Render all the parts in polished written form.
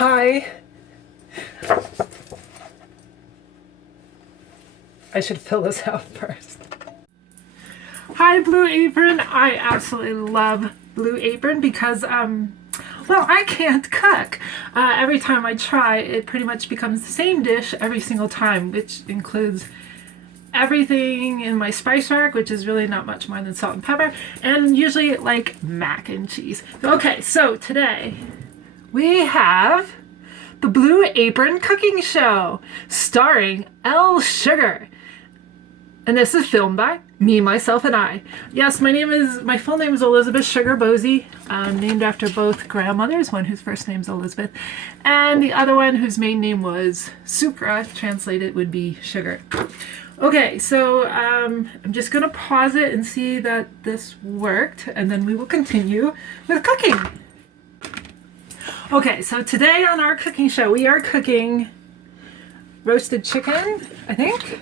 Hi. I should fill this out first. Hi, Blue Apron. I absolutely love Blue Apron because, well, I can't cook. Every time I try, it pretty much becomes the same dish every single time, which includes everything in my spice rack, which is really not much more than salt and pepper, and usually like mac and cheese. Okay, so today we have the Blue Apron cooking show starring Elle Sugar. And this is filmed by me, myself, and I. Yes, my full name is Elizabeth Sugar Boese, named after both grandmothers, one whose first name is Elizabeth, and the other one whose maiden name was Sucra, translated would be sugar. Okay, so I'm just gonna pause it and see that this worked, and then we will continue with cooking. Okay, so today on our cooking show, we are cooking roasted chicken, I think.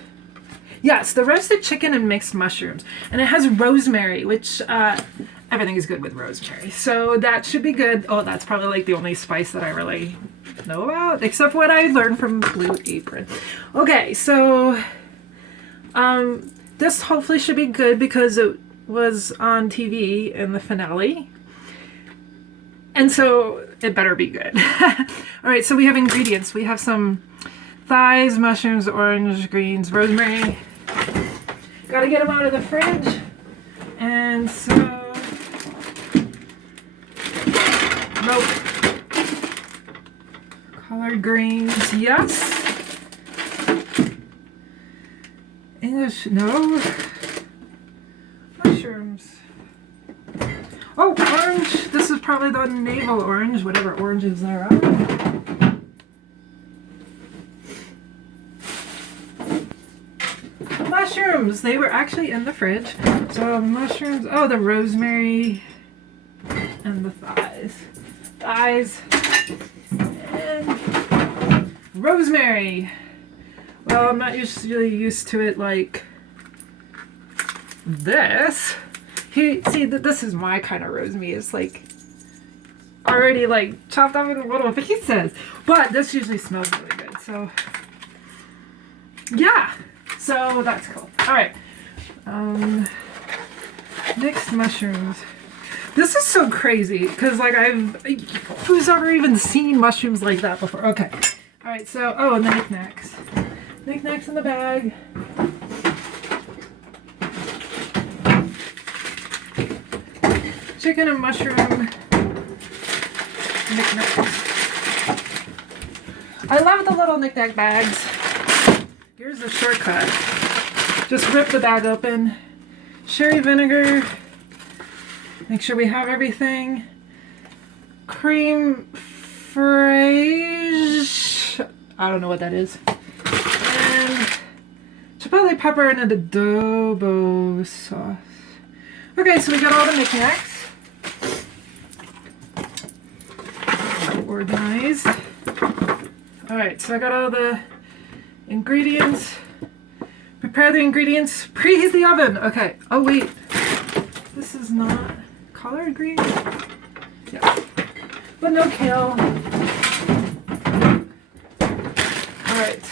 Yes, the roasted chicken and mixed mushrooms. And it has rosemary, which everything is good with rosemary. So that should be good. Oh, that's probably like the only spice that I really know about, except what I learned from Blue Apron. Okay, so this hopefully should be good because it was on TV in the finale. And so it better be good. All right, so we have ingredients. We have some thighs, mushrooms, orange, greens, rosemary. Gotta get them out of the fridge. And so, nope. Collard greens, yes. English, no. Mushrooms. Oh, orange. This is probably the navel orange, whatever oranges there are. Mushrooms. They were actually in the fridge. So mushrooms. Oh, the rosemary and the thighs. Thighs and rosemary. Well, I'm not usually used to it like this. See, this is my kind of rosemary. It's like already like chopped up into little pieces. But this usually smells really good. So yeah. So that's cool. All right. Mixed mushrooms. This is so crazy because like who's ever even seen mushrooms like that before? Okay. All right. So, oh, and the knickknacks. Knickknacks in the bag. Chicken and mushroom knickknacks. I love the little knickknack bags. Here's the shortcut. Just rip the bag open. Sherry vinegar. Make sure we have everything. Cream fraiche. I don't know what that is. And chipotle pepper and an adobo sauce. Okay, so we got all the knickknacks. Organized. Alright, so I got all the ingredients. Prepare the ingredients. Preheat the oven. Okay. Oh wait. This is not collard green. Yeah. But no kale. Alright.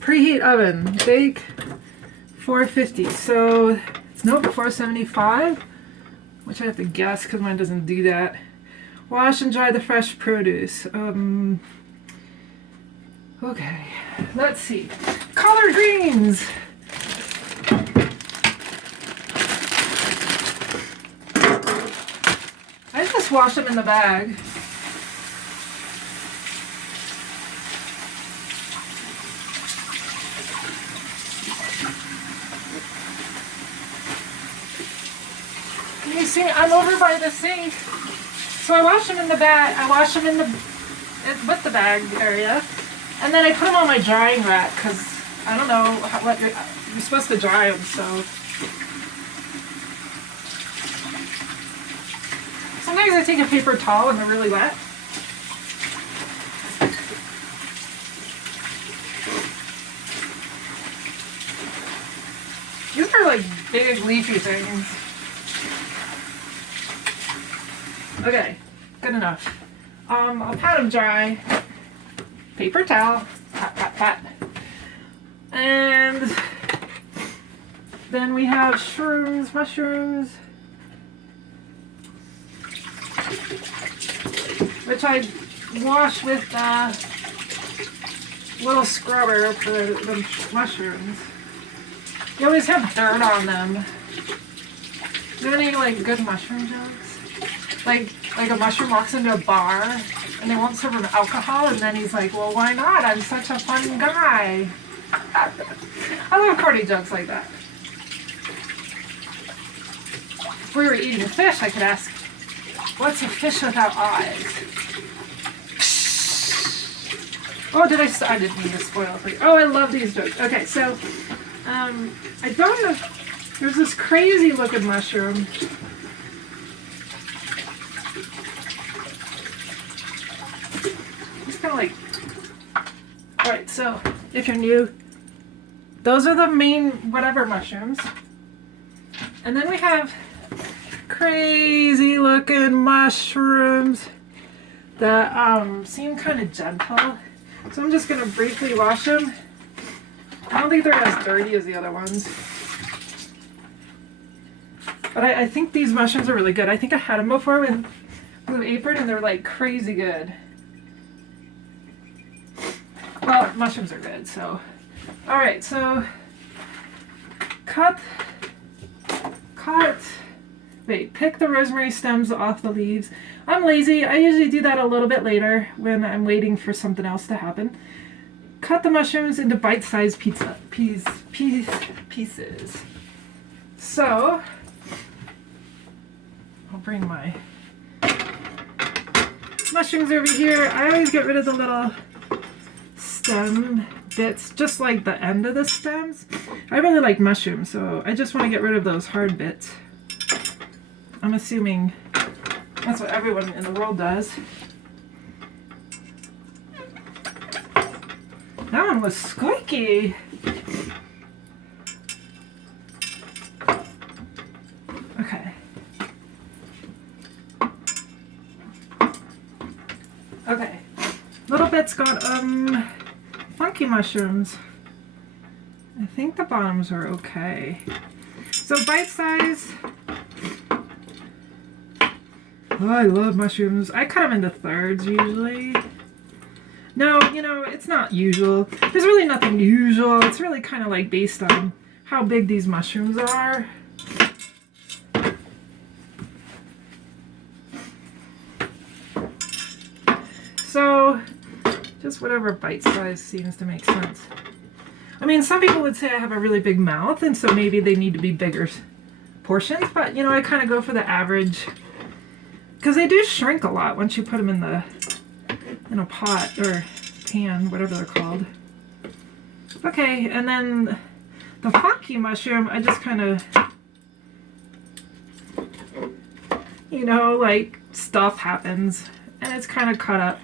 Preheat oven. Bake 450. So it's nope 475. Which I have to guess because mine doesn't do that. Wash and dry the fresh produce. Okay, let's see. Collard greens! I just wash them in the bag. You see, I'm over by the sink. So I wash them in the bag. I wash them with the bag area. And then I put them on my drying rack because I don't know what you're supposed to dry them, so. Sometimes I take a paper towel and they're really wet. These are like big leafy things. Okay, good enough. I'll pat them dry. Paper towel. Pat, pat, pat. And then we have shrooms, mushrooms, which I wash with little scrubber for the mushrooms. You always have dirt on them. Is there any like good mushroom jokes? Like a mushroom walks into a bar and they won't serve him alcohol, and then he's like, well, why not? I'm such a fun guy. I love corny jokes like that. If we were eating fish, I could ask, what's a fish without eyes? Oh, I didn't mean to spoil it for you. Oh, I love these jokes. Okay, so, I don't know, there's this crazy looking mushroom. It's kind of like, alright, so, if you're new, those are the main whatever mushrooms. And then we have crazy looking mushrooms that seem kind of gentle. So I'm just going to briefly wash them. I don't think they're as dirty as the other ones. But I think these mushrooms are really good. I think I had them before with Blue Apron and they're like crazy good. Well, mushrooms are good, so. Alright, so pick the rosemary stems off the leaves. I'm lazy. I usually do that a little bit later when I'm waiting for something else to happen. Cut the mushrooms into bite-sized pieces. So, I'll bring my mushrooms over here. I always get rid of the little stem bits, just like the end of the stems. I really like mushrooms, so I just want to get rid of those hard bits. I'm assuming that's what everyone in the world does. That one was squeaky. Okay. Okay. Little bit's got funky mushrooms. I think the bottoms are okay. So bite size. Oh, I love mushrooms. I cut them into thirds usually. No, you know, it's not usual. There's really nothing usual. It's really kind of like based on how big these mushrooms are. So, just whatever bite size seems to make sense. I mean, some people would say I have a really big mouth, and so maybe they need to be bigger portions, but you know, I kind of go for the average. Because they do shrink a lot once you put them in a pot or pan, whatever they're called. Okay, and then the funky mushroom, I just kind of, you know, like stuff happens and it's kind of cut up.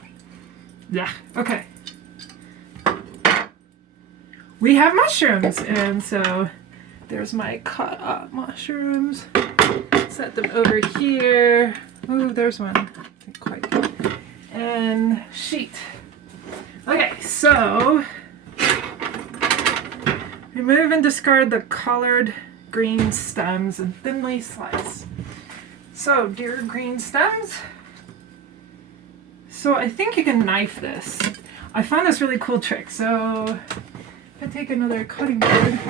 Yeah, okay. We have mushrooms, and so there's my cut up mushrooms. Set them over here. Ooh, there's one. Didn't quite good. And sheet. Okay, so remove and discard the colored green stems and thinly slice. So, dear green stems. So I think you can knife this. I found this really cool trick. So if I take another cutting board.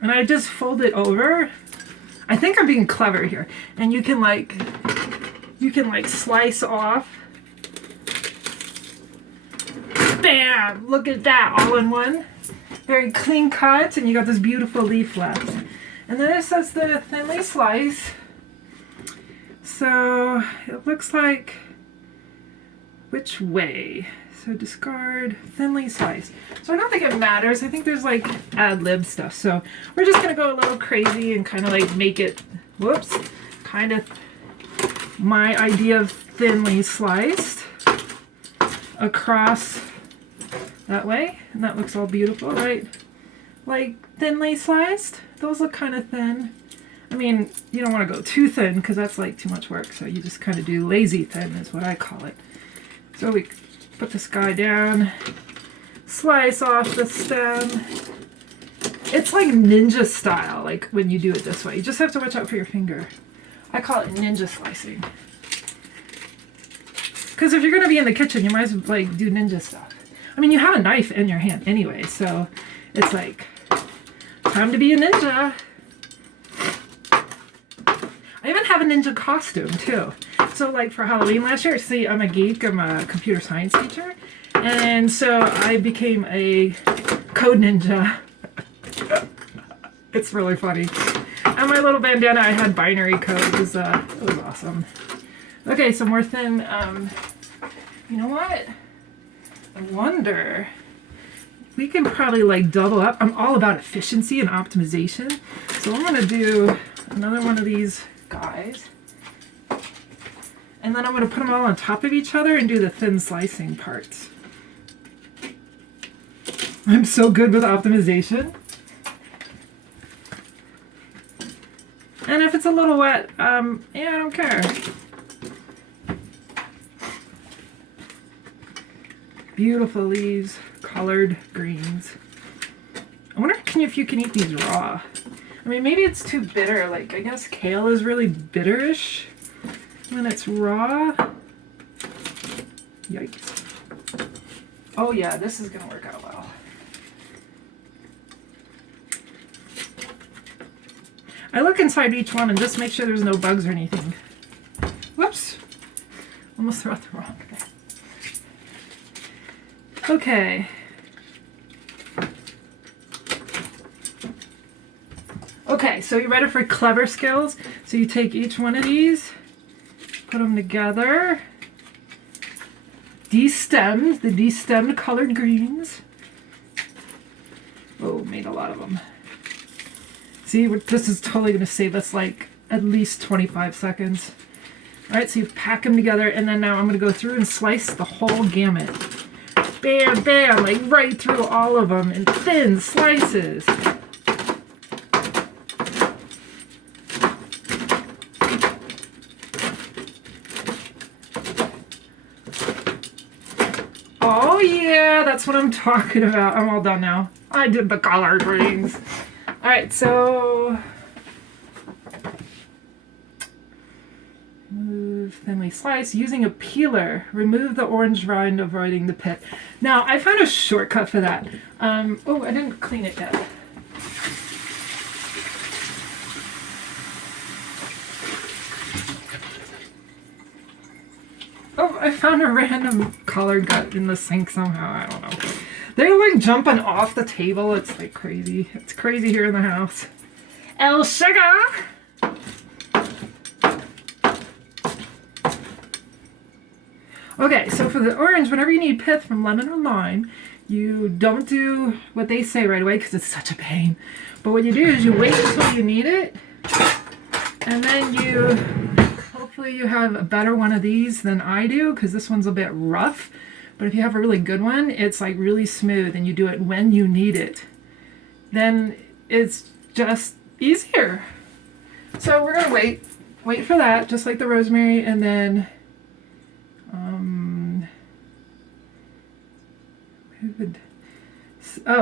And I just fold it over. I think I'm being clever here. And you can like slice off. Bam! Look at that, all in one. Very clean cut, and you got this beautiful leaf left. And then it says the thinly slice. So it looks like which way? So discard, thinly slice. So I don't think it matters. I think there's like ad lib stuff. So we're just gonna go a little crazy and kind of like make it, whoops, kind of my idea of thinly sliced across that way. And that looks all beautiful, right? Like thinly sliced. Those look kind of thin. I mean, you don't want to go too thin because that's like too much work. So you just kind of do lazy thin is what I call it. So we put this guy down, slice off the stem. It's like ninja style, like when you do it this way. You just have to watch out for your finger. I call it ninja slicing. Because if you're going to be in the kitchen, you might as well like do ninja stuff. I mean, you have a knife in your hand anyway, so it's like time to be a ninja. I even have a ninja costume too. So like for Halloween last year, see, I'm a geek, I'm a computer science teacher. And so I became a code ninja. It's really funny. And my little bandana, I had binary code. It was awesome. Okay, so more thin. You know what? I wonder. We can probably like double up. I'm all about efficiency and optimization. So I'm gonna do another one of these guys. And then I'm gonna put them all on top of each other and do the thin slicing parts. I'm so good with optimization. And if it's a little wet, yeah, I don't care. Beautiful leaves, colored greens. I wonder if you can eat these raw. I mean, maybe it's too bitter. Like, I guess kale is really bitterish when it's raw. Yikes. Oh yeah, this is gonna work out well. I look inside each one and just make sure there's no bugs or anything. Whoops. Almost threw out the wrong thing. Okay. Okay, so you ready for clever skills? So you take each one of these, put them together, destemmed, the destemmed colored greens. Oh, made a lot of them. See, this is totally going to save us like at least 25 seconds. All right, so you pack them together, and then now I'm going to go through and slice the whole gamut. Bam, bam, like right through all of them in thin slices. Oh yeah, that's what I'm talking about. I'm all done now. I did the collard greens. All right, so move thinly slice using a peeler. Remove the orange rind, avoiding the pit. Now I found a shortcut for that. Oh, I didn't clean it yet. Oh, I found a random collard gut in the sink somehow. I don't know. They're like jumping off the table. It's like crazy. It's crazy here in the house. El sugar! Okay, so for the orange, whenever you need pith from lemon or lime, you don't do what they say right away because it's such a pain. But what you do is you wait until you need it, and then hopefully you have a better one of these than I do because this one's a bit rough. But if you have a really good one, it's like really smooth and you do it when you need it. Then it's just easier. So we're gonna wait for that, just like the rosemary, and then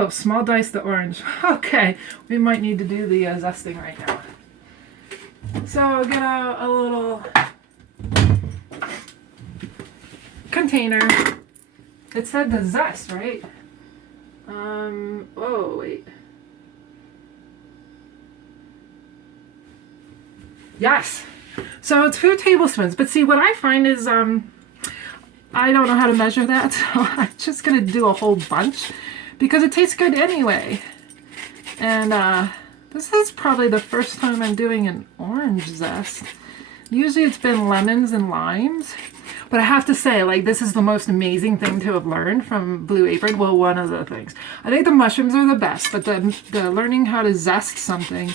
small dice the orange. Okay, we might need to do the zesting right now. So get a little container. It said the zest, right? Oh, wait. Yes. So it's 2 tablespoons. But see, what I find is, I don't know how to measure that. So I'm just going to do a whole bunch because it tastes good anyway. And, this is probably the first time I'm doing an orange zest. Usually it's been lemons and limes. But I have to say, like, this is the most amazing thing to have learned from Blue Apron. Well, one of the things. I think the mushrooms are the best, but the learning how to zest something,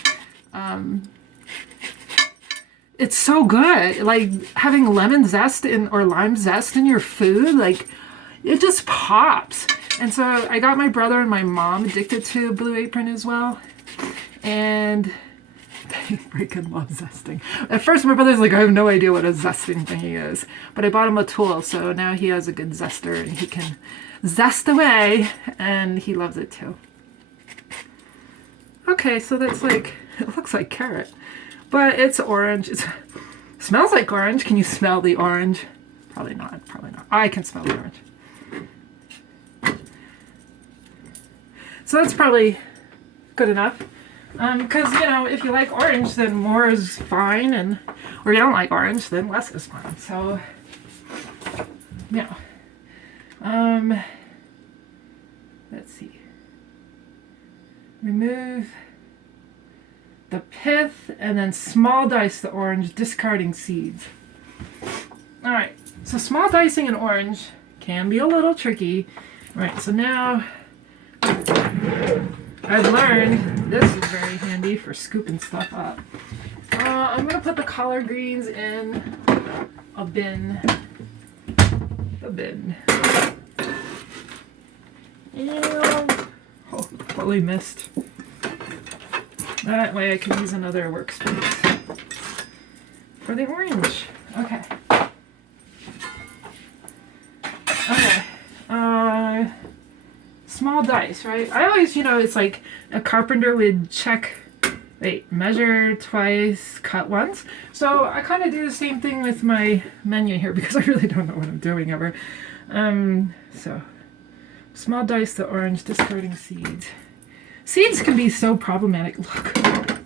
it's so good. Like, having lemon zest or lime zest in your food, like, it just pops. And so I got my brother and my mom addicted to Blue Apron as well. And freaking love zesting. At first my brother's like, I have no idea what a zesting thingy is. But I bought him a tool, so now he has a good zester and he can zest away, and he loves it too. Okay, so that's like, it looks like carrot, but it's orange. It smells like orange. Can you smell the orange? Probably not, probably not. I can smell the orange. So that's probably good enough. Because, you know, if you like orange, then more is fine, and or you don't like orange, then less is fine. So, yeah. Let's see. Remove the pith, and then small dice the orange, discarding seeds. Alright, so small dicing an orange can be a little tricky. Right, so now I've learned this is very handy for scooping stuff up. I'm going to put the collard greens in a bin. The bin. And, oh, totally missed. That way I can use another workspace for the orange. Okay. Okay. Small dice, right? I always, you know, it's like a carpenter would check, measure twice, cut once. So I kind of do the same thing with my menu here because I really don't know what I'm doing ever. So small dice the orange, discarding seeds. Seeds can be so problematic.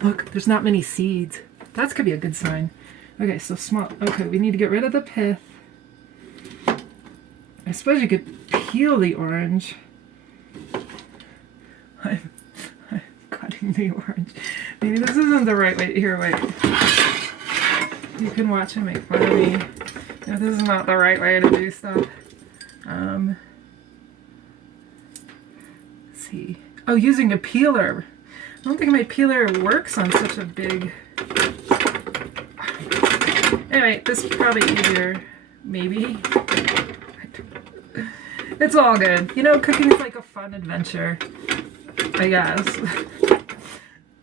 Look, there's not many seeds. That could be a good sign. Okay, so small, okay, we need to get rid of the pith. I suppose you could peel the orange. I'm cutting the orange. Maybe this isn't the right way. Here, wait. You can watch and make fun of me if this is not the right way to do stuff. Let's see. Oh, using a peeler. I don't think my peeler works on such a big... Anyway, this is probably easier. Maybe. It's all good. You know, cooking is like a fun adventure, I guess.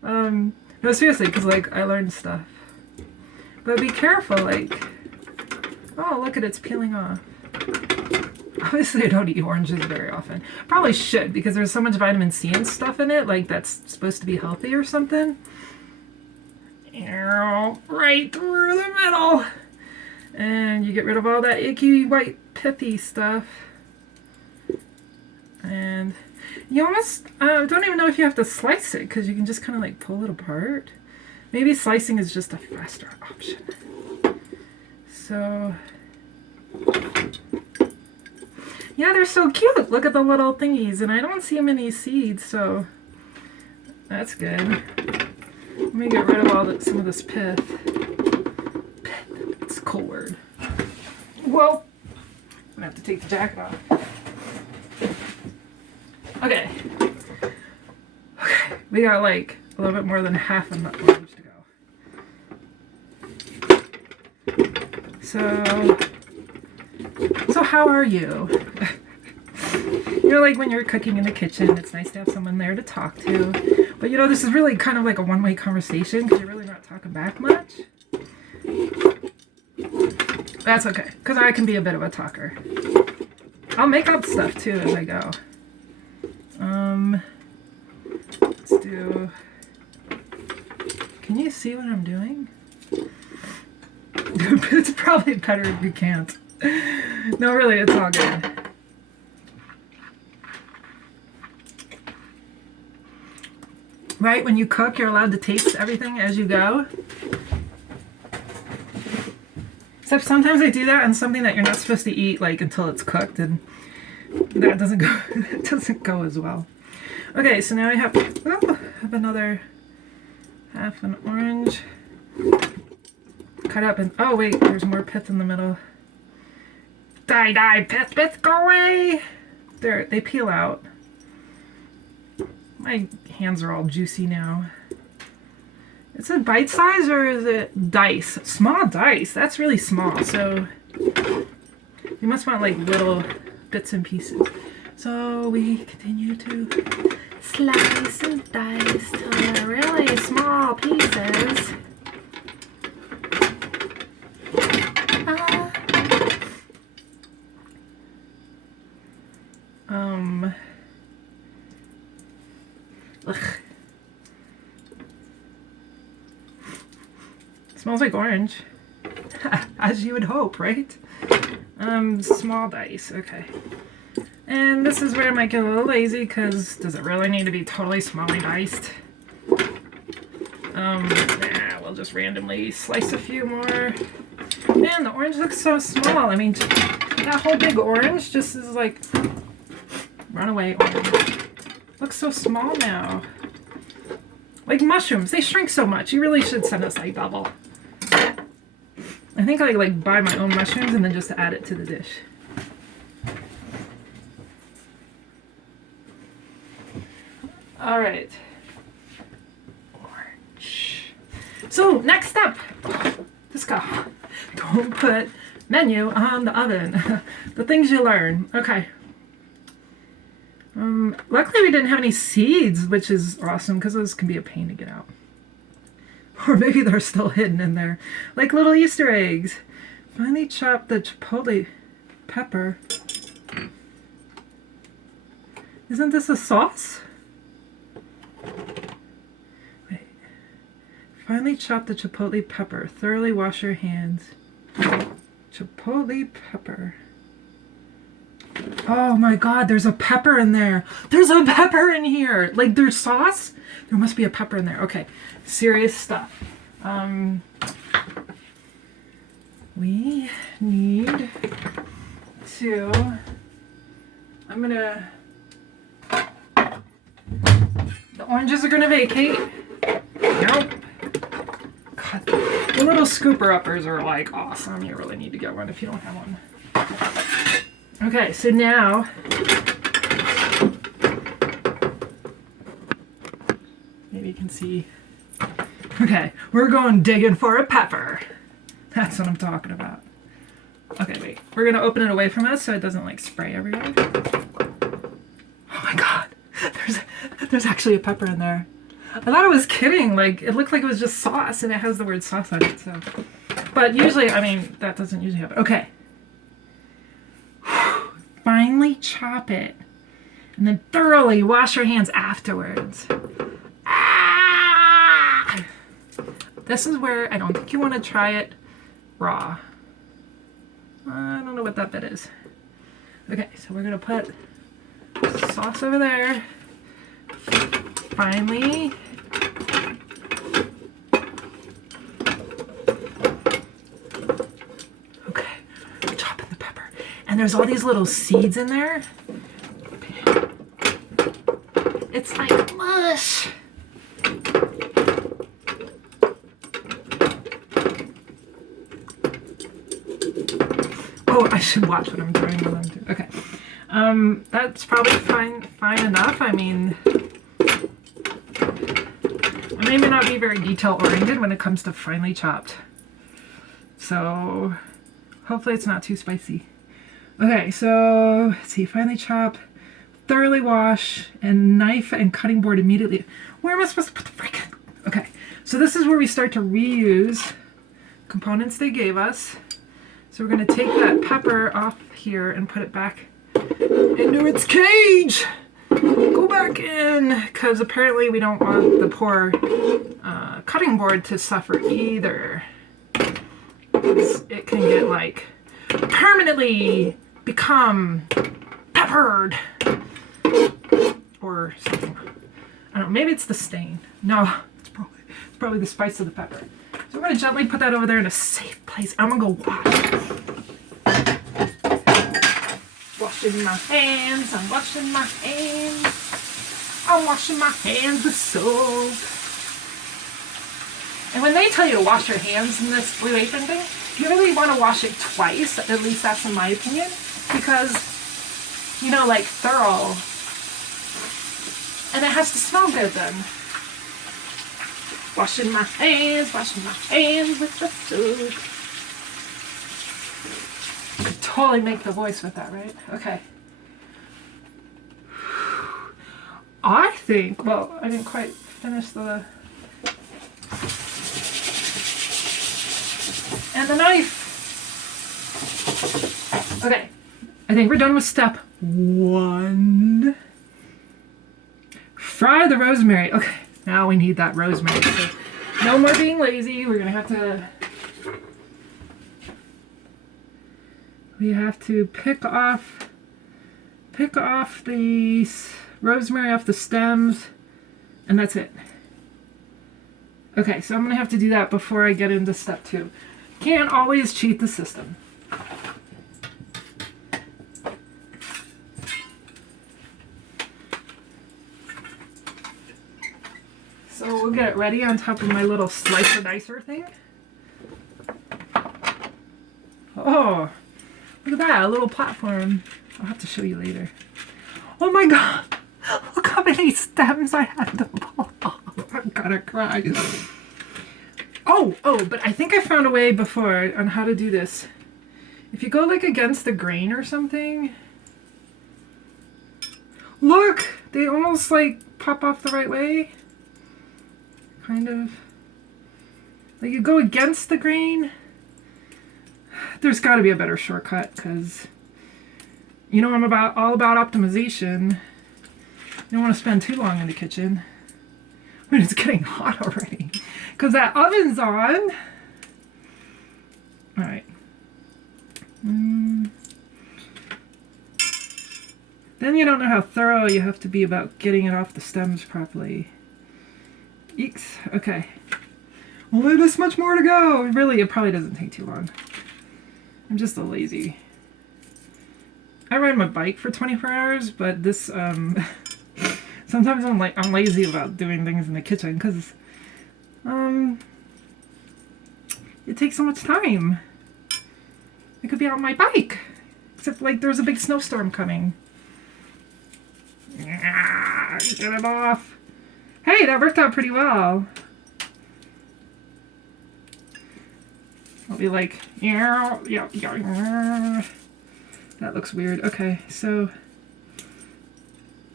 No, seriously, because, like, I learned stuff. But be careful, like... Oh, look at it's peeling off. Obviously, I don't eat oranges very often. Probably should, because there's so much vitamin C and stuff in it, like, that's supposed to be healthy or something. Right through the middle! And you get rid of all that icky, white, pithy stuff. And you almost don't even know if you have to slice it, because you can just kind of like pull it apart. Maybe slicing is just a faster option. So, yeah, they're so cute. Look at the little thingies, and I don't see many seeds, so that's good. Let me get rid of all some of this pith. Pith, it's a cool word. Whoa, I'm gonna have to take the jacket off. Okay. Okay, we got like a little bit more than half of the orange to go. So how are you? You know, like when you're cooking in the kitchen, it's nice to have someone there to talk to. But you know, this is really kind of like a one-way conversation because you're really not talking back much. That's okay, because I can be a bit of a talker. I'll make up stuff too as I go. Let's do... Can you see what I'm doing? It's probably better if you can't. No, really, it's all good. Right, when you cook, you're allowed to taste everything as you go. Except sometimes I do that on something that you're not supposed to eat, like, until it's cooked, and that doesn't go, it doesn't go as well. Okay, so now I have another half an orange. Cut up and, oh wait, there's more pith in the middle. Die, pith, go away! There, they peel out. My hands are all juicy now. Is it bite size or is it dice? Small dice, that's really small, so you must want like little bits and pieces. So we continue to slice and dice till they're really small pieces. Smells like orange. As you would hope, right? Small dice, okay. And this is where I might get a little lazy, because does it really need to be totally smally diced? We'll just randomly slice a few more. Man, the orange looks so small. I mean, that whole big orange just is like, runaway orange. Looks so small now. Like mushrooms, they shrink so much. You really should send us like double. I think I like buy my own mushrooms and then just add it to the dish. All right. Orange. So next step, this guy. Don't put menu on the oven. The things you learn. Okay. Luckily we didn't have any seeds, which is awesome because those can be a pain to get out. Or maybe they're still hidden in there, like little Easter eggs. Finely chop the chipotle pepper. Isn't this a sauce? Wait. Finely chop the chipotle pepper. Thoroughly wash your hands. Chipotle pepper. Oh my god, there's a pepper in there. There's a pepper in here. Like there's sauce? There must be a pepper in there. Okay, serious stuff. We need to, the oranges are gonna vacate. Nope. God, the little scooper uppers are like awesome. You really need to get one if you don't have one. Okay, so now maybe you can see. Okay, we're going digging for a pepper. That's what I'm talking about. Okay, wait. We're gonna open it away from us so it doesn't like spray everywhere. Oh my god, there's actually a pepper in there. I thought I was kidding. Like it looked like it was just sauce, and it has the word sauce on it. So, but usually, I mean, that doesn't usually happen. Okay. Finely chop it, and then thoroughly wash your hands afterwards. Ah! This is where I don't think you want to try it raw. I don't know what that bit is. Okay, so we're gonna put sauce over there. Finally. Okay, we're chopping the pepper. And there's all these little seeds in there. It's like mush. Oh, I should watch what I'm doing while I'm doing. Okay. That's probably fine enough. I mean, I may not be very detail oriented when it comes to finely chopped. So hopefully it's not too spicy. Okay, so let's see, finely chop, thoroughly wash, and knife and cutting board immediately. Where am I supposed to put the freaking? Okay, so this is where we start to reuse components they gave us. So we're gonna take that pepper off here and put it back into its cage. Go back in, because apparently we don't want the poor cutting board to suffer either. It can get like permanently become peppered or something. I don't know, maybe it's the stain. No, it's probably the spice of the pepper. So we're gonna gently put that over there in a safe place. I'm gonna go wash. Washing my hands, I'm washing my hands. I'm washing my hands with soap. And when they tell you to wash your hands in this Blue Apron thing, you really want to wash it twice, at least that's in my opinion, because, you know, like thorough. And it has to smell good then. Washing my hands with the soap. You could totally make the voice with that, right? Okay. I think, well, I didn't quite finish the... And the knife. Okay, I think we're done with step 1. Fry the rosemary. Okay, now we need that rosemary. So No more being lazy. We're gonna have to. We have to pick off the rosemary off the stems, and that's it. Okay, so I'm gonna have to do that before I get into step 2. Can't always cheat the system. So we'll get it ready on top of my little slicer dicer thing. Oh, look at that, a little platform. I'll have to show you later. Oh my god, look how many stems I had to pull off. I'm gonna cry. Oh, but I think I found a way before on how to do this. If you go like against the grain or something. Look, they almost like pop off the right way. Kind of. Like you go against the grain. There's got to be a better shortcut because you know I'm all about optimization. You don't want to spend too long in the kitchen when it's getting hot already because that oven's on. All right. Then you don't know how thorough you have to be about getting it off the stems properly. Eeks. Okay. Only this much more to go. Really, it probably doesn't take too long. I'm just a lazy. I ride my bike for 24 hours, but this, sometimes I'm lazy about doing things in the kitchen because, it takes so much time. I could be on my bike, except like there's a big snowstorm coming. Get it off. Hey, that worked out pretty well. I'll be like, yeah. That looks weird. Okay, so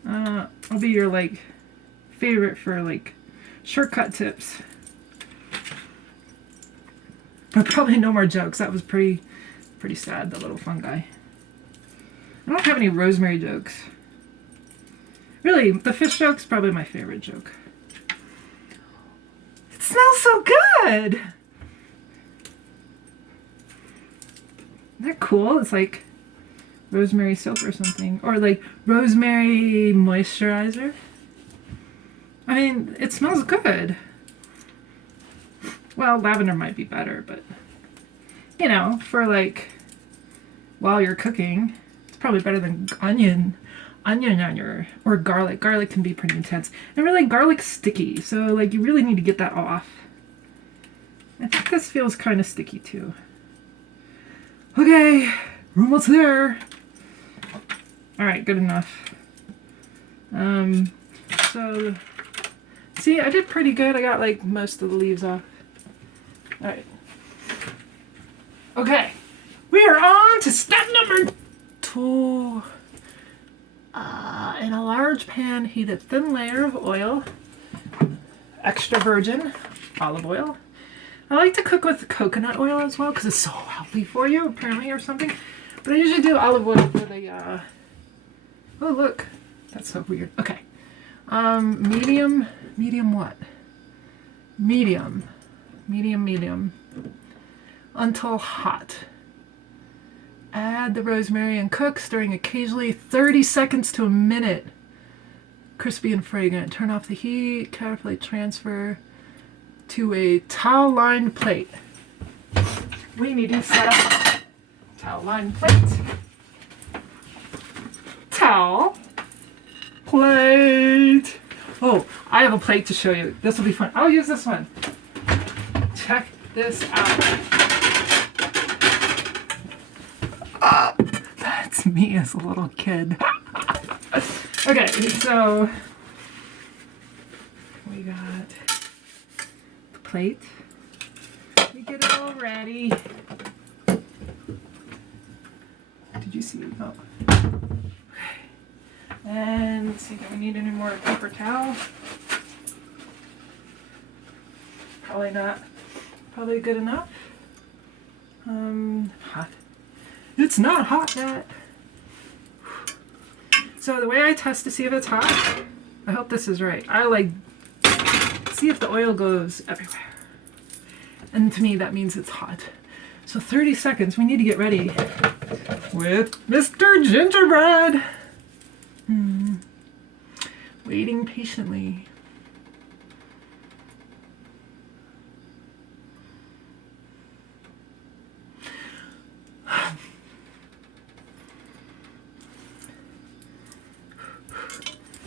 I'll be your like favorite for like shortcut tips. But probably no more jokes. That was pretty sad, the little fungi. I don't have any rosemary jokes. Really, the fish joke's probably my favorite joke. It smells so good! Isn't that cool? It's like rosemary soap or something. Or like rosemary moisturizer. I mean, it smells good. Well, lavender might be better, but you know, for like while you're cooking, it's probably better than onion on your, or garlic. Garlic can be pretty intense. And really, garlic's sticky, so like you really need to get that off. I think this feels kind of sticky too. Okay, we're almost there. All right, good enough. So, see, I did pretty good. I got like most of the leaves off. All right. Okay, we are on to step number 2. In a large pan, heat a thin layer of oil, extra virgin olive oil. I like to cook with coconut oil as well because it's so healthy for you, apparently, or something. But I usually do olive oil for the, oh look, that's so weird. Okay, medium what? Medium, until hot. Add the rosemary and cook, stirring occasionally 30 seconds to a minute. Crispy and fragrant. Turn off the heat, carefully transfer to a towel-lined plate. We need to set up towel-lined plate. Towel. Plate. Oh, I have a plate to show you. This will be fun. I'll use this one. Check this out. That's me as a little kid. Okay, so we got the plate. We get it all ready. Did you see it? Oh. Okay. And let's see, do we need any more paper towel? Probably not. Probably good enough. Hot. It's not hot yet. So the way I test to see if it's hot, I hope this is right. I like see if the oil goes everywhere. And to me, that means it's hot. So 30 seconds, we need to get ready with Mr. Gingerbread. Waiting patiently.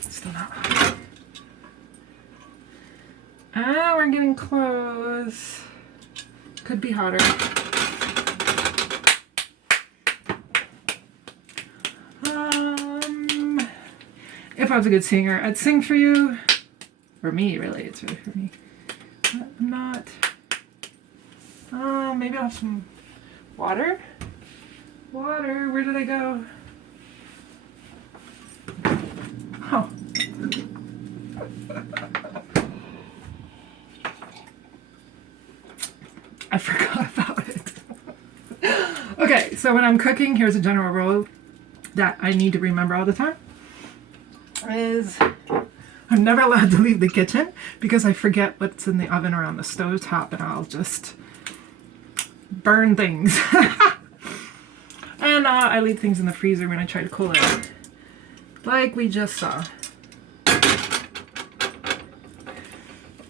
Still not hot. Ah, we're getting close. Could be hotter. If I was a good singer, I'd sing for you. For me, really, it's really for me. But I'm not. Maybe I'll have some water. Water, where did I go? Oh. I forgot about it. Okay, so when I'm cooking, here's a general rule that I need to remember all the time. Is I'm never allowed to leave the kitchen because I forget what's in the oven or on the stove top, and I'll just burn things. And I leave things in the freezer when I try to cool it, like we just saw. I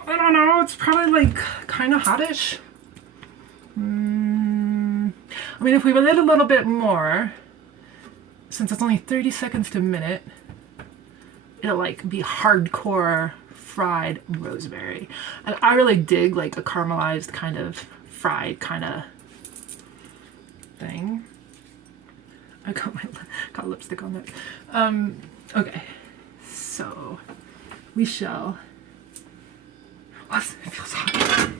don't know, it's probably like kind of hottish. I mean, if we wait a little bit more, since it's only 30 seconds to a minute, it'll like be hardcore fried rosemary. And I really dig like a caramelized kind of fried kind of thing. I got lipstick on that. Okay, so we shall. It feels hot.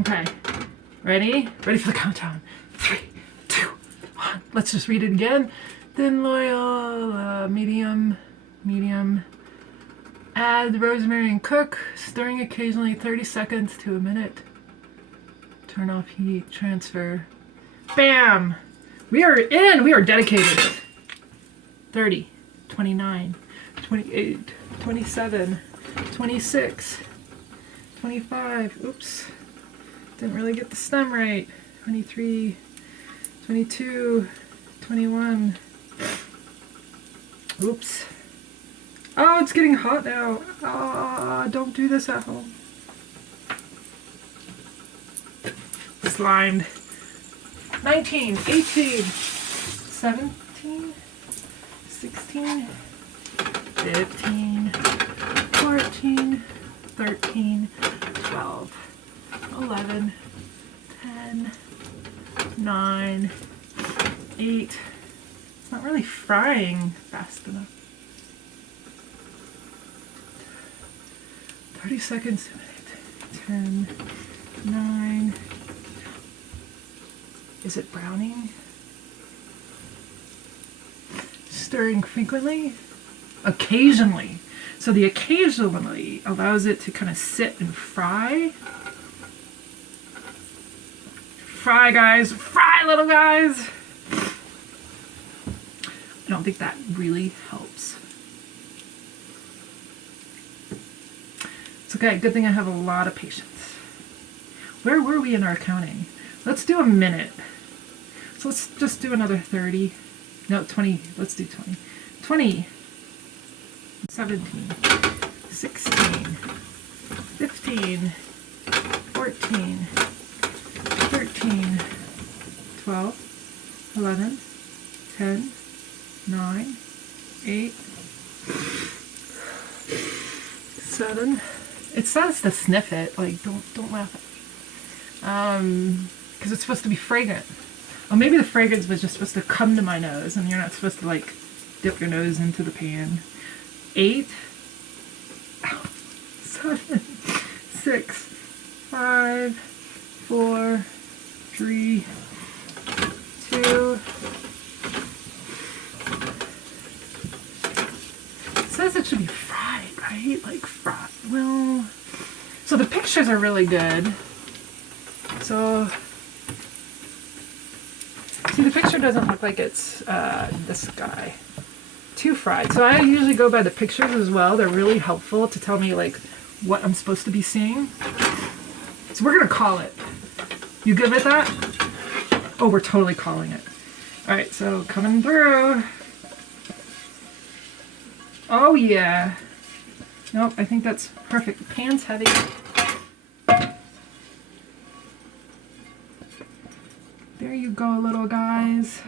Okay, ready? Ready for the countdown. 3, 2, 1. Let's just read it again. Thin, loyal, medium. Add the rosemary and cook, stirring occasionally 30 seconds to a minute. Turn off heat, transfer. Bam! We are in! We are dedicated. 30, 29, 28, 27, 26, 25. Oops. Didn't really get the stem right. 23, 22, 21. Oops. Oh, it's getting hot now. Oh, don't do this at home. Slimed. 19, 18, 17, 16, 15, 14, 13, 12, 11, 10, 9, 8. It's not really frying fast enough. 30 seconds to a minute. 10, 9. Is it browning? Stirring frequently? Occasionally. So the occasionally allows it to kind of sit and fry. Fry, guys. Fry, little guys. I don't think that really helps. It's okay. Good thing I have a lot of patience. Where were we in our counting? Let's do a minute. So let's just do another 30. No, 20. Let's do 20. 20. 17. 16. 15. 14. 13. 12. 11. 10. 9. 8. 7. It says to sniff it. Like, don't laugh at me. Because it's supposed to be fragrant. Or maybe the fragrance was just supposed to come to my nose, and you're not supposed to like dip your nose into the pan. 8, 7, 6, 5, 4, 3, 2. It says it should be fried, right? Like fried. Well, so the pictures are really good. So, see, the picture doesn't look like it's this guy. Too fried. So I usually go by the pictures as well. They're really helpful to tell me like what I'm supposed to be seeing. So we're gonna call it. You good with that? Oh, we're totally calling it. All right, so coming through. Oh yeah. Nope, I think that's perfect. Pan's heavy. There you go, little guys.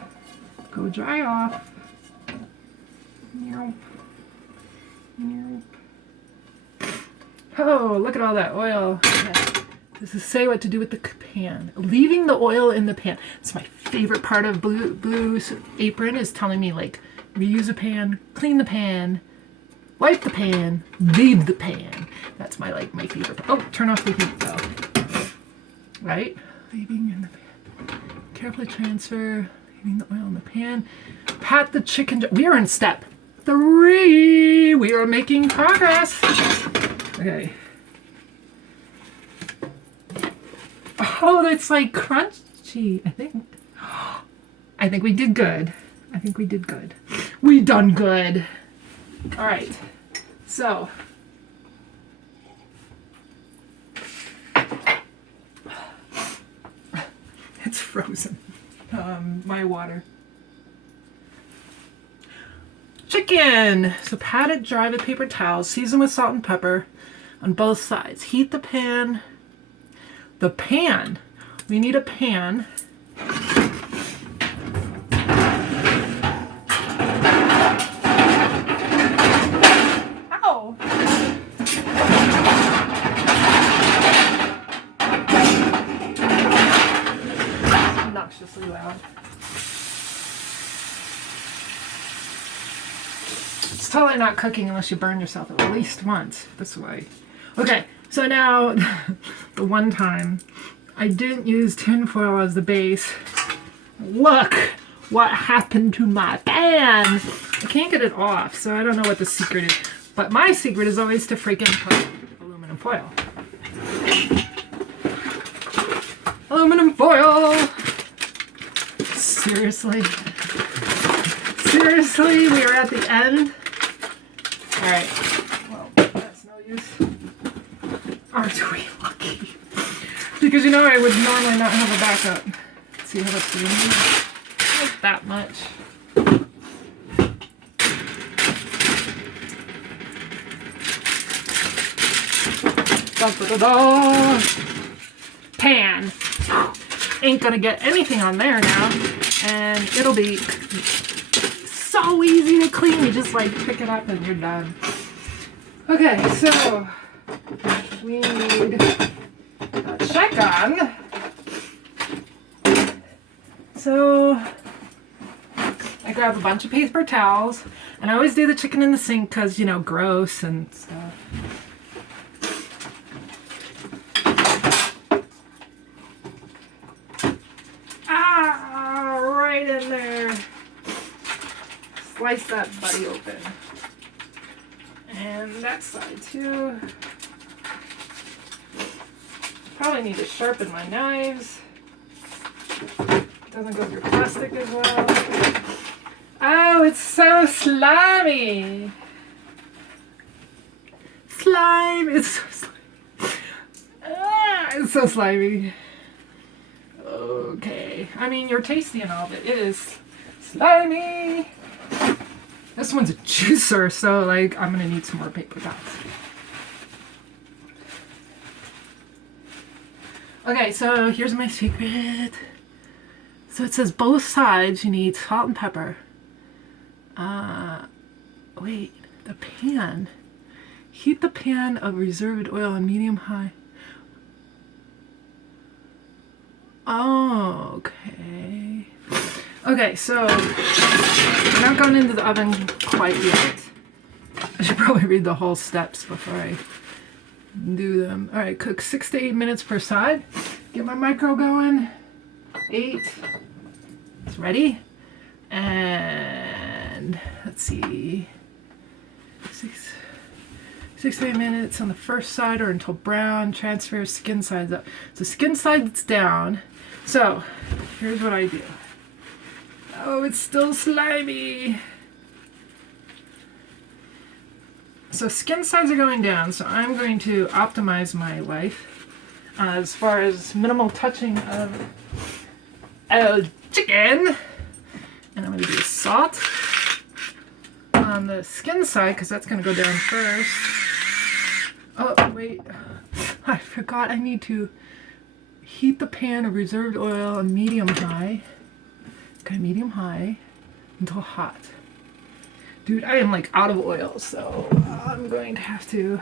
Go dry off. Nope. Nope. Oh, look at all that oil. Yeah. This is say what to do with the pan. Leaving the oil in the pan. It's my favorite part of Blue Apron is telling me, like, reuse a pan, clean the pan, wipe the pan, leave the pan. That's my favorite part. Oh, turn off the heat though. Right? Leaving in the pan. Carefully transfer, leaving the oil in the pan. Pat the chicken. We are in step 3. We are making progress. Okay. Oh, that's like crunchy, I think. I think we did good. I think we did good. We done good. All right. So. It's frozen. My water. Chicken. So pat it dry with paper towels. Season with salt and pepper on both sides. Heat the pan. The pan. We need a pan. Ow! Obnoxiously loud. It's totally not cooking unless you burn yourself at least once this way. Okay, so now the one time I didn't use tinfoil as the base. Look what happened to my pan. I can't get it off, so I don't know what the secret is. But my secret is always to freaking put aluminum foil. Aluminum foil! Seriously? Seriously? We are at the end? Alright. Well, that's no use. Aren't we lucky? Because you know I would normally not have a backup. Let's see how that's doing. Not that much. Da, da, da, da. Pan. Ain't gonna get anything on there now. And it'll be so easy to clean. You just like pick it up and you're done. Okay, so we need a check on. So I grab a bunch of paper towels, and I always do the chicken in the sink because, you know, gross and stuff. Ah, right in there. Slice that buddy open. And that side too. Probably need to sharpen my knives. Doesn't go through plastic as well. Oh, it's so slimy. Slime. It's so slimy. Ah, it's so slimy. Okay. I mean, you're tasty and all, but it is slimy. This one's a juicer, so like I'm gonna need some more paper towels. Okay, so here's my secret. So it says both sides you need salt and pepper. Wait, the pan. Heat the pan of reserved oil on medium-high. Oh, okay. Okay, so we're not going into the oven quite yet. I should probably read the whole steps before I do them. All right, cook 6 to 8 minutes per side. Get my micro going. 8. It's ready. And let's see. 6 to 8 minutes on the first side or until brown. Transfer skin sides up. So skin sides down. So here's what I do. Oh, it's still slimy. So skin sides are going down, so I'm going to optimize my life as far as minimal touching of chicken. And I'm going to do salt on the skin side because that's going to go down first. Oh, wait. I forgot I need to heat the pan of reserved oil on medium-high. Okay, medium-high until hot. Dude, I am like out of oil, so I'm going to have to...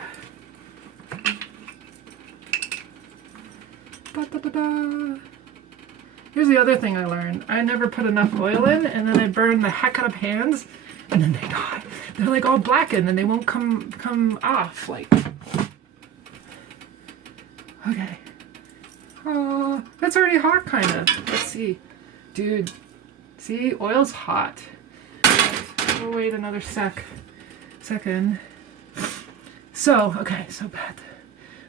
Here's the other thing I learned. I never put enough oil in, and then I burn the heck out of pans, and then they die. They're like all blackened, and they won't come off. Like, okay. Oh, that's already hot, kind of. Let's see, dude. See, oil's hot. We'll wait another second. So, okay, so bad.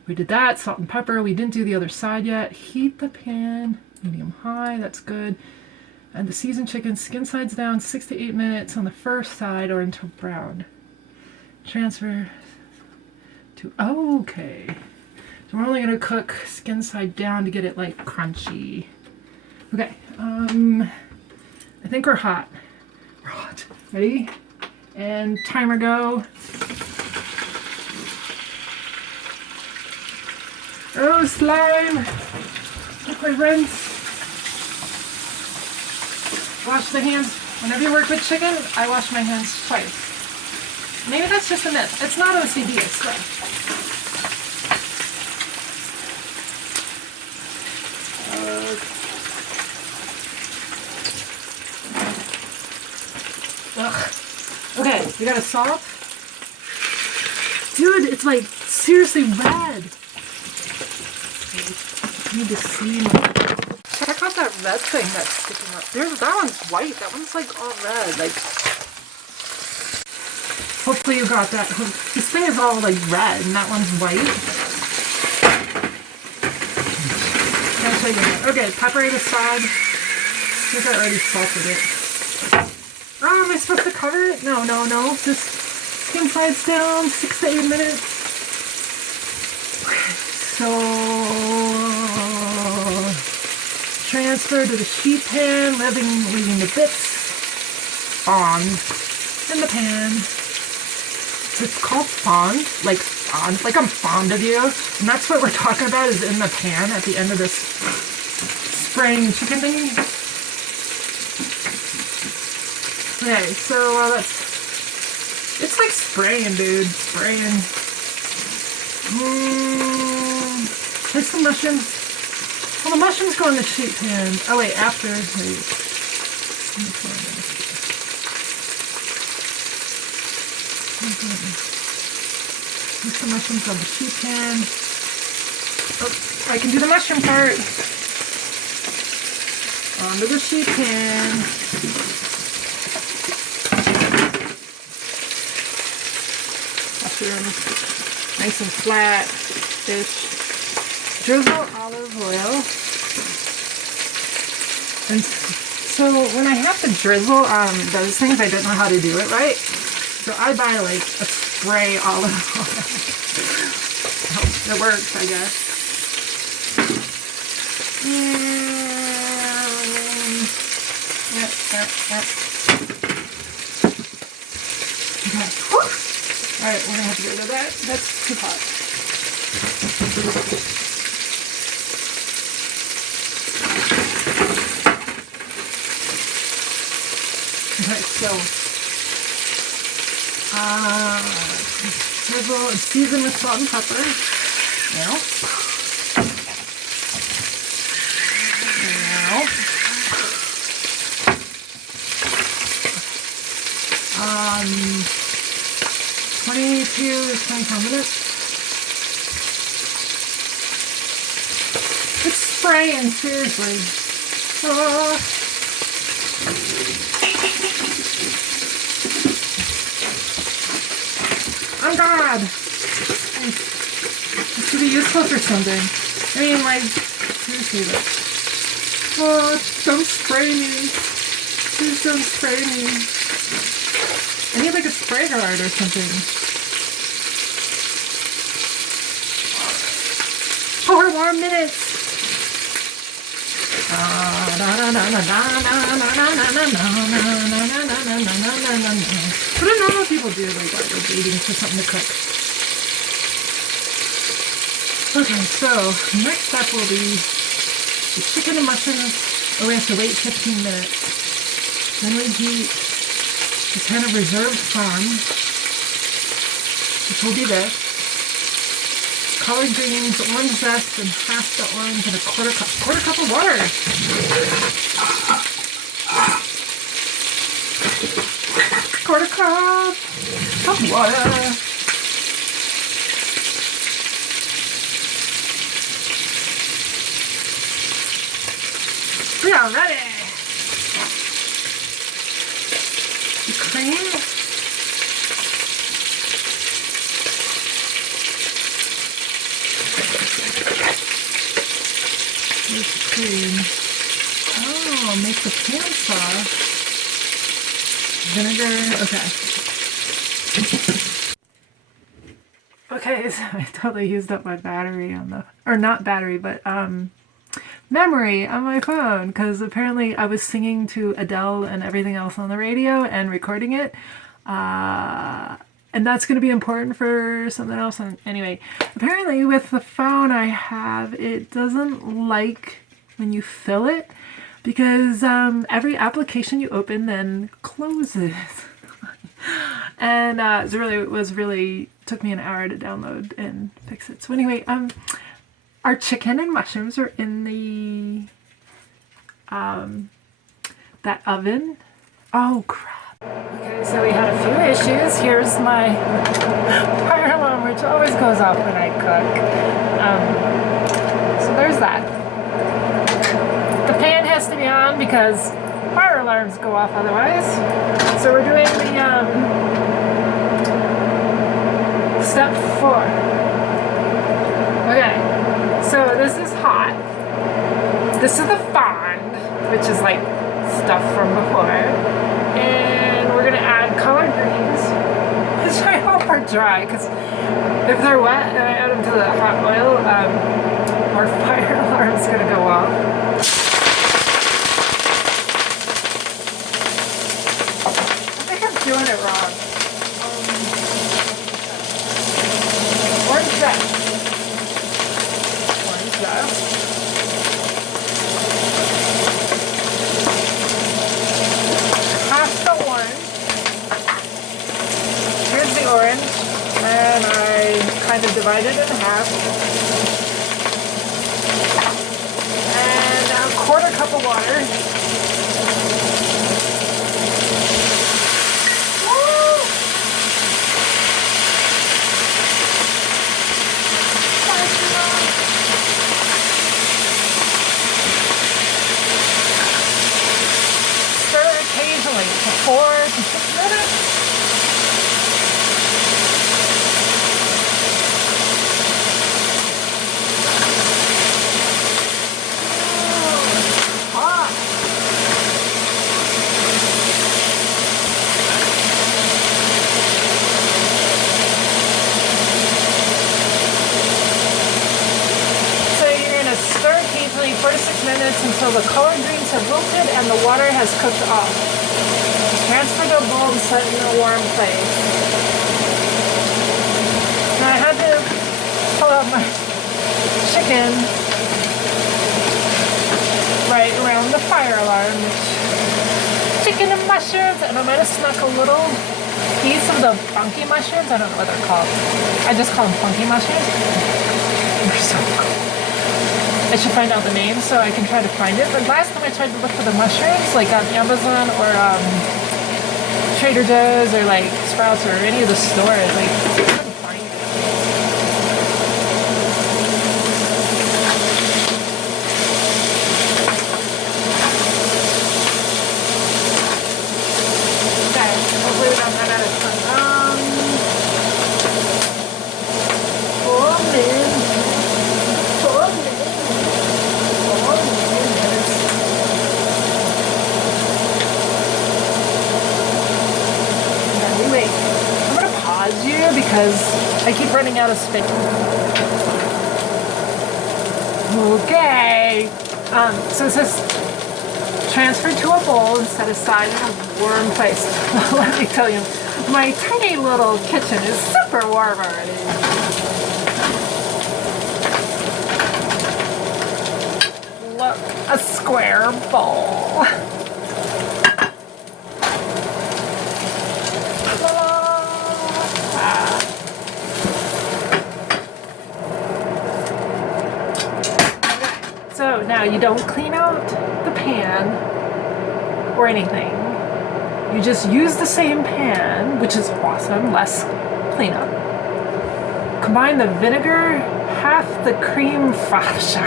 We did that, salt and pepper. We didn't do the other side yet. Heat the pan, medium high, that's good. And the seasoned chicken, skin sides down, 6 to 8 minutes on the first side or until brown. Transfer to, okay. So we're only gonna cook skin side down to get it like crunchy. Okay, I think we're hot. We're hot. Ready? And timer go. Oh, slime! Look, my rinse. Wash the hands. Whenever you work with chicken, I wash my hands twice. Maybe that's just a myth. It's not OCD, it's slime. Ugh. Okay, we got a salt. Dude, it's like seriously red. I need to see. Check out that red thing that's sticking up. That one's white. That one's like all red. Like, hopefully you got that. This thing is all like red, and that one's white. Okay, pepper it aside. I think I already salted it. Oh, am I supposed to cover it? No. Just skin sides down, 6 to 8 minutes. Okay, so transfer to the sheet pan, leaving the bits on in the pan. It's called fond, like fond, like I'm fond of you. And that's what we're talking about, is in the pan at the end of this spraying chicken thingy. Okay, so it's like spraying, dude, spraying. There's some mushrooms. Well, the mushrooms go in the sheet pan. Oh wait, after. Wait. There's some mushrooms on the sheet pan. Oh, I can do the mushroom part. Onto the sheet pan. Mushrooms, nice and flat fish. Drizzle olive oil. And so when I have to drizzle those things, I don't know how to do it right. So I buy like a spray olive oil. It works, I guess. Yep. Okay. Whew. Alright, we're gonna have to get rid of that. That's too hot. Okay, so drizzle and season with salt and pepper. Now. Now. 22 to 25 minutes. It's spraying, seriously. Oh God! This should be useful for something. I mean, like, seriously, like, oh, don't spray me. Please don't spray me. I need like a spray guard or something. more minutes. What do normal people do like while they're waiting for something to cook? Okay, so next step will be the chicken and mushrooms. Oh, we have to wait 15 minutes. Then we heat this kind of reserved farm, which will be this. Collard greens, orange zest, and half the orange and a quarter cup of water. Quarter cup of water. We are ready. The cream. Here's the cream. Oh, make the pan sauce. Vinegar. Okay. Okay, so I totally used up my battery on the, or not battery, but memory on my phone, because apparently I was singing to Adele and everything else on the radio and recording it, and that's going to be important for something else. And anyway, apparently with the phone I have, it doesn't like when you fill it, because every application you open then closes. And it was really took me an hour to download and fix it. So anyway, our chicken and mushrooms are in the that oven. Oh crap. Okay, so we had a few issues. Here's my fire alarm, which always goes off when I cook. So there's that. The pan has to be on because fire alarms go off otherwise. So we're doing the step 4. Okay. So this is hot. This is the fond, which is like stuff from before. And we're gonna add collard greens, which I hope are dry, because if they're wet and I add them to the hot oil, our fire alarm's gonna go off. I think I'm doing it wrong. Orange zest. Half the orange. Here's the orange, and I kind of divide it in half. And a quarter cup of water. For 4 to 6 minutes. Oh, hot. So you're going to stir occasionally 4 to 6 minutes until the collard greens have wilted and the water has cooked off. Transfer to a bowl and set in a warm place. Now I had to pull out my chicken right around the fire alarm. Chicken and mushrooms, and I might have snuck a little piece of the funky mushrooms. I don't know what they're called. I just call them funky mushrooms. They're so cool. I should find out the name so I can try to find it. But last time I tried to look for the mushrooms, like on Amazon or Trader Joe's or like Sprouts or any of the stores, like I couldn't find it. Okay, hopefully we don't run out of time. 4 minutes. 4 minutes. 4 minutes. Wait, I'm gonna pause you because I keep running out of space. So it says transfer to a bowl and set aside in a warm place. Well, let me tell you, my tiny little kitchen is super warm already. Look, a square bowl. So now you don't clean out the pan or anything. You just use the same pan, which is awesome, less cleanup. Combine the vinegar, half the cream fraiche,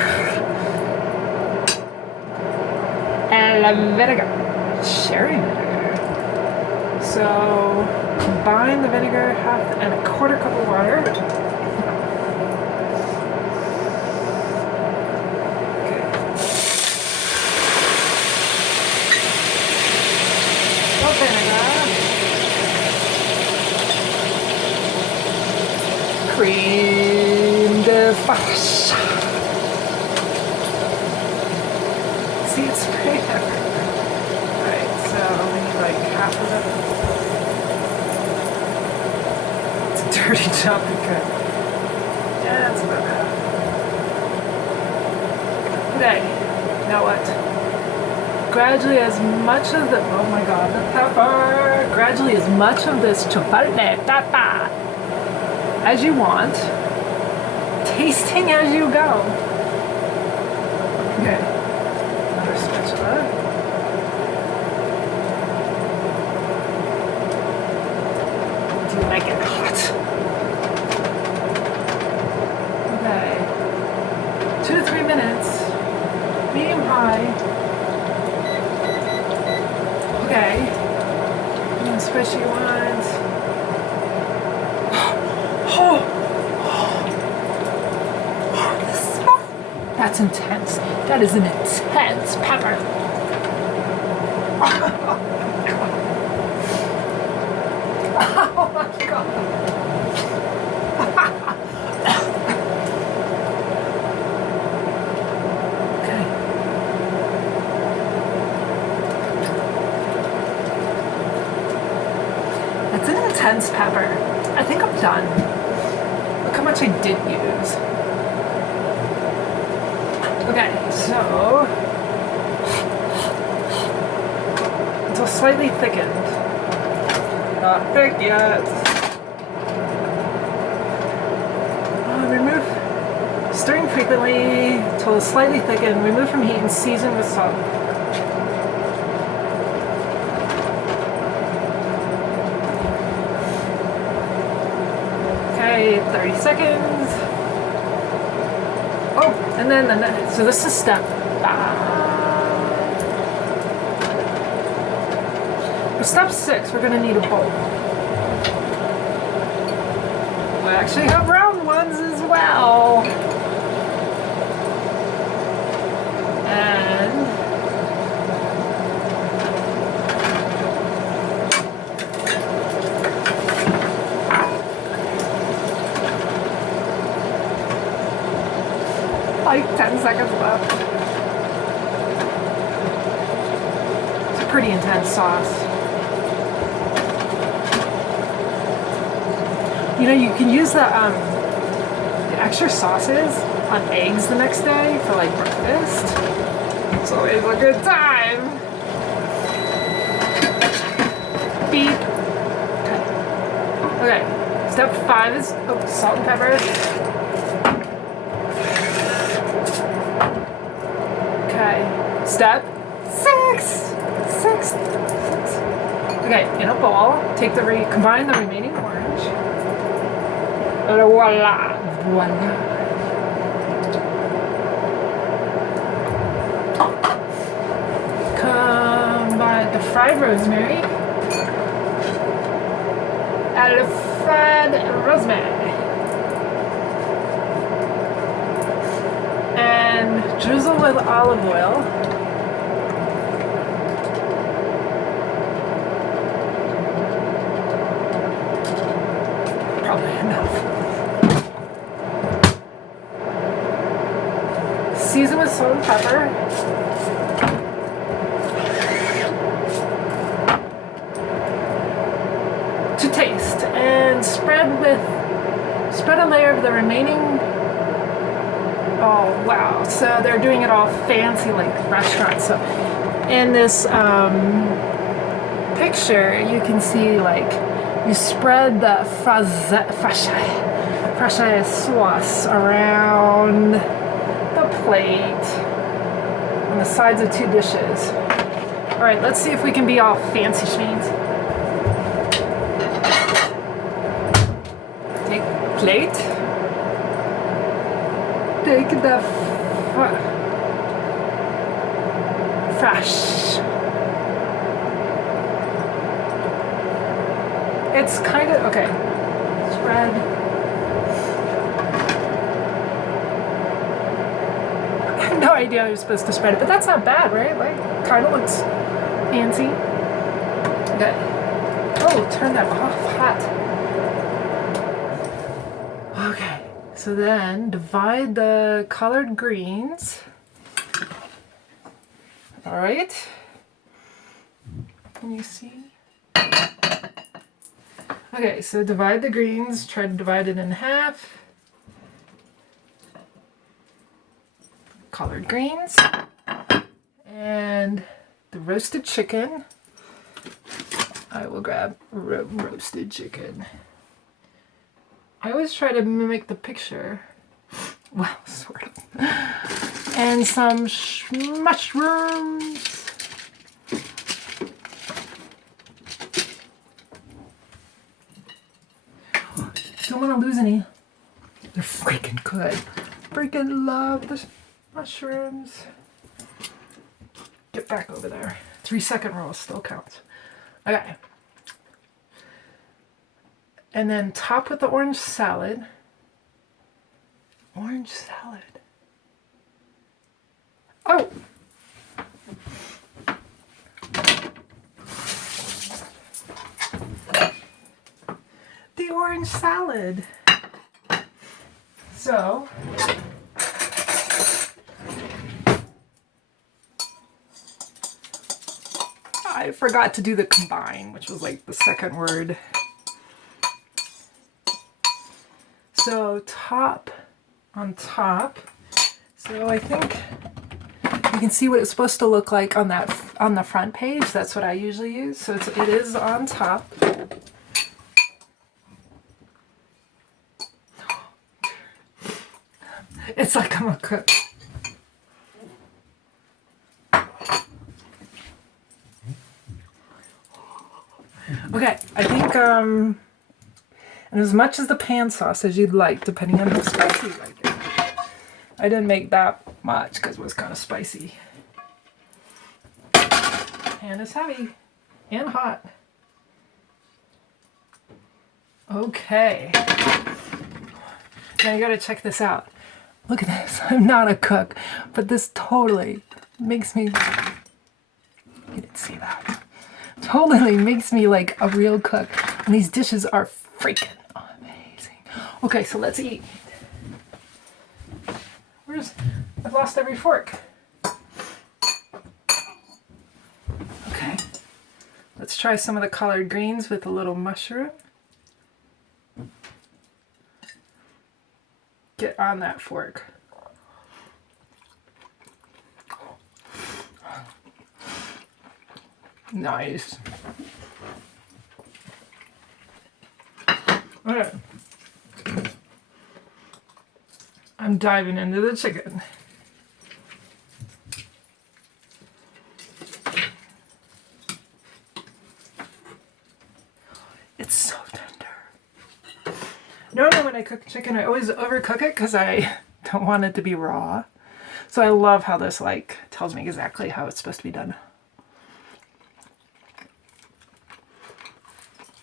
and the vinegar, sherry vinegar. So combine the vinegar, half and a quarter cup of water. Cream de fraiche. See, it's pretty heavy. Alright, so we need like half of it. It's a dirty job to cook. Yeah, that's about half. Okay, now what? Gradually as much of the, oh my god, the pepper. Gradually as much of this chipotle pepper as you want, tasting as you go. Okay, another spatula. Do you like it hot? Okay, 2 to 3 minutes, medium high. Okay, and especially you want. That's intense. That is an intense pepper. Oh my god. Okay. That's an intense pepper. I think I'm done. Look how much I did use. Okay, so until slightly thickened. Not thick yet. Remove, stirring frequently until slightly thickened. Remove from heat and season with salt. Okay, 30 seconds. Oh, and then so this is step 5. For step 6, we're going to need a bowl. We actually have round ones as well. And like 10 seconds left. It's a pretty intense sauce. You know, you can use the extra sauces on eggs the next day for like breakfast. It's always a good time. Beep. Okay. Step 5 is salt and pepper. Okay. Step 6. Okay, in a bowl, take combine the remaining orange. Voila. Combine the fried rosemary. Add the fried rosemary. And drizzle with olive oil. Probably enough. season with salt and pepper. To taste, and spread a layer of the remaining. Oh wow, so they're doing it all fancy like restaurants. So in this picture you can see like you spread the frashai sauce around the plate on the sides of 2 dishes. Alright, let's see if we can be all fancy schmeans. Plate. Take the fresh. It's kind of okay. Spread. I have no idea how you're supposed to spread it, but that's not bad, right? Like, kind of looks fancy. Okay. Oh, turn that off. Hot. Okay, so then divide the colored greens. All right. Can you see? Okay, so divide the greens. Try to divide it in half. Colored greens. And the roasted chicken. I will grab roasted chicken. I always try to mimic the picture. Well, sort of. And some mushrooms. Don't want to lose any. They're freaking good. Freaking love the mushrooms. Get back over there. 3-second roll still counts. Okay. And then top with the orange salad. Orange salad. Oh! The orange salad. So, I forgot to do the combine, which was like the second word. So on top. So I think you can see what it's supposed to look like on the front page. That's what I usually use. So it is on top. It's like I'm a cook. Okay, I think and as much as the pan sauce as you'd like, depending on how spicy you like it. I didn't make that much because it was kind of spicy. And it's heavy and hot. Okay. Now you gotta check this out. Look at this. I'm not a cook, but this totally makes me... You didn't see that. Totally makes me like a real cook. And these dishes are freaking amazing. Okay, so let's eat. I've lost every fork. Okay. Let's try some of the collard greens with a little mushroom. Get on that fork. Nice. Okay. I'm diving into the chicken. It's so tender. Normally when I cook chicken, I always overcook it because I don't want it to be raw. So I love how this like tells me exactly how it's supposed to be done.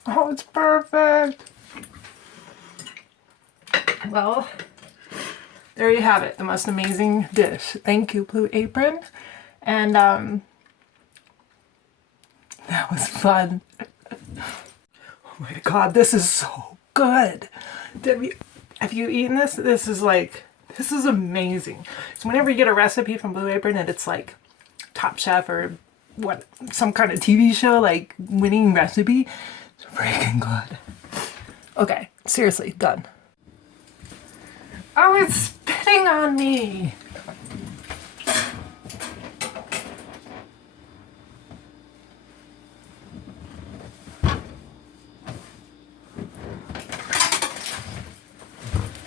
Oh, it's perfect. Well, there you have it, the most amazing dish. Thank you, Blue Apron. And that was fun. Oh my God, this is so good. Have you eaten this? This is like This is amazing. So whenever you get a recipe from Blue Apron and it's like Top Chef or what, some kind of TV show, like winning recipe, it's freaking good. Okay, seriously, done. Oh, it's spitting on me.